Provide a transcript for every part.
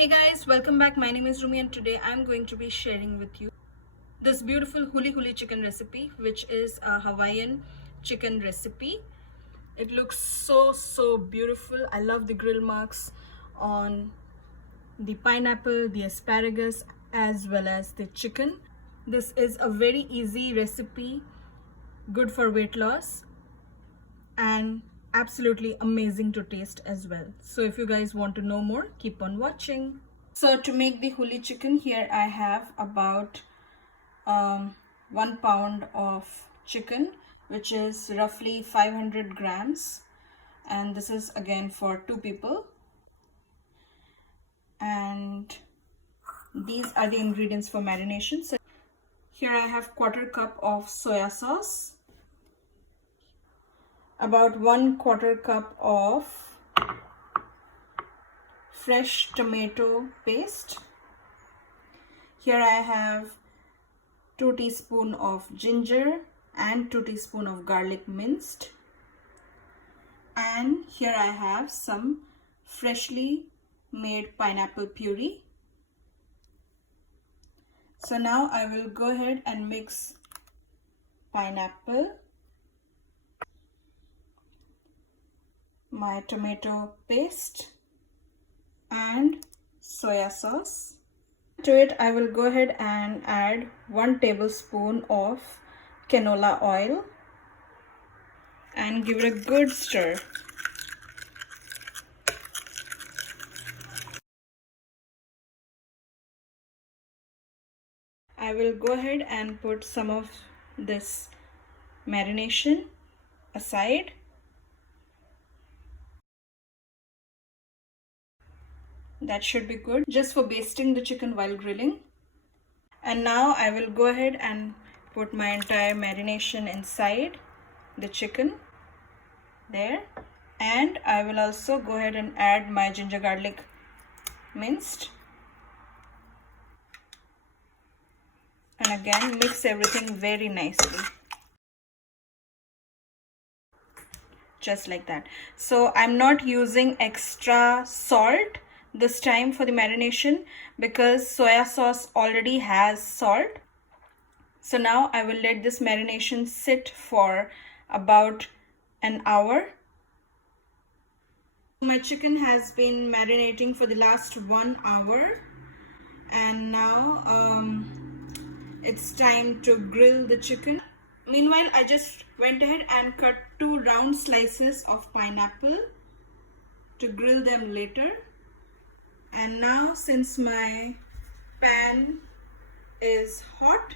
Hey guys, welcome back. My name is Rumi and today I'm going to be sharing with you this beautiful Huli Huli chicken recipe, which is a Hawaiian chicken recipe. It looks so beautiful. I love the grill marks on the pineapple, the asparagus, as well as the chicken. This is a very easy recipe, good for weight loss and absolutely amazing to taste as well. So if you guys want to know more, keep on watching. So to make the huli chicken, here I have about 1 pound of chicken, which is roughly 500 grams, and this is again for 2 people. And these are the ingredients for marination. So here I have 1/4 cup of soya sauce, about 1/4 cup of fresh tomato paste. Here I have 2 teaspoons of ginger and 2 teaspoons of garlic minced. And here I have some freshly made pineapple puree. So now I will go ahead and mix pineapple, my tomato paste, and soya sauce. To it I will go ahead and add 1 tablespoon of canola oil and give it a good stir. I will go ahead and put some of this marination aside. That should be good just for basting the chicken while grilling. And now I will go ahead and put my entire marination inside the chicken there. And I will also go ahead and add my ginger garlic minced. And again mix everything very nicely. Just like that. So I'm not using extra salt this time for the marination because soya sauce already has salt. So now I will let this marination sit for about an hour. My chicken has been marinating for the last 1 hour, and now it's time to grill the chicken. Meanwhile, I just went ahead and cut 2 round slices of pineapple to grill them later. And now, since my pan is hot,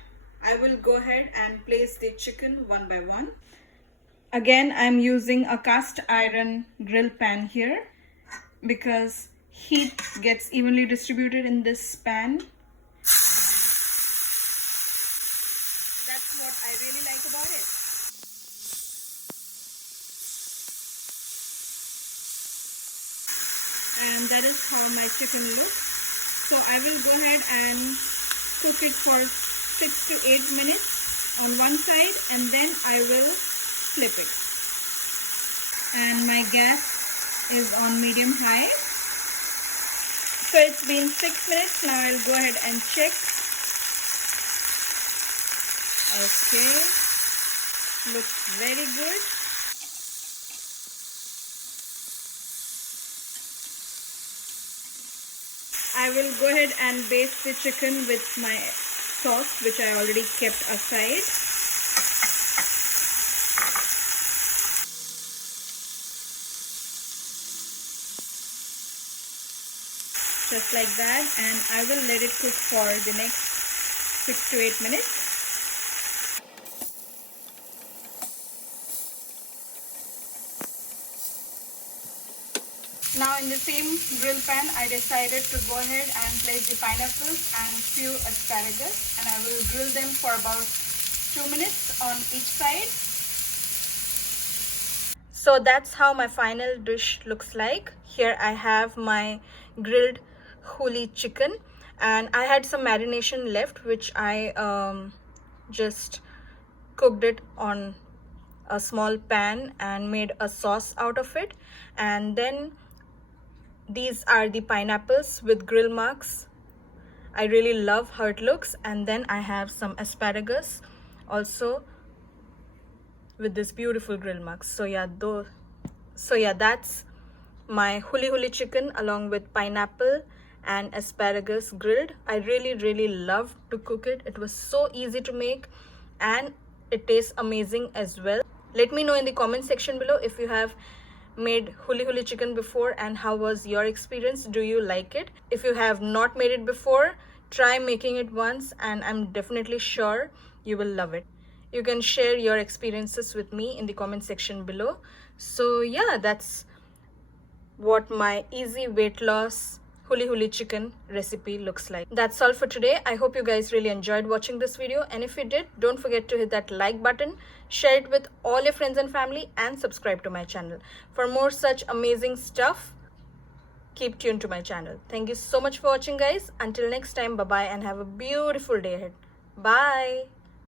I will go ahead and place the chicken one by one. Again, I'm using a cast iron grill pan here because heat gets evenly distributed in this pan. That's what I really like about it. And that is how my chicken looks. So I will go ahead and cook it for 6 to 8 minutes on one side, and then I will flip it. And my gas is on medium high. So it's been 6 minutes. Now I'll go ahead and check. Okay, looks very good. I will go ahead and baste the chicken with my sauce, which I already kept aside. Just like that, and I will let it cook for the next 6 to 8 minutes. Now in the same grill pan, I decided to go ahead and place the pineapples and few asparagus, and I will grill them for about 2 minutes on each side. So that's how my final dish looks like. Here I have my grilled huli chicken, and I had some marination left, which I just cooked it on a small pan and made a sauce out of it. And then These are the pineapples with grill marks. I really love how it looks. And then I have some asparagus also with this beautiful grill marks. So yeah, that's my huli huli chicken along with pineapple and asparagus grilled. I really loved to cook it. It was so easy to make and it tastes amazing as well. Let me know in the comment section below if you have made huli huli chicken before and how was your experience. Do you like it? If you have not made it before, try making it once and I'm definitely sure you will love it. You can share your experiences with me in the comment section below. So yeah, that's what my easy weight loss huli huli chicken recipe looks like. That's all for today. I hope you guys really enjoyed watching this video, and if you did, don't forget to hit that like button, share it with all your friends and family, and subscribe to my channel for more such amazing stuff. Keep tuned to my channel. Thank you so much for watching, guys. Until next time, bye bye and have a beautiful day ahead. Bye.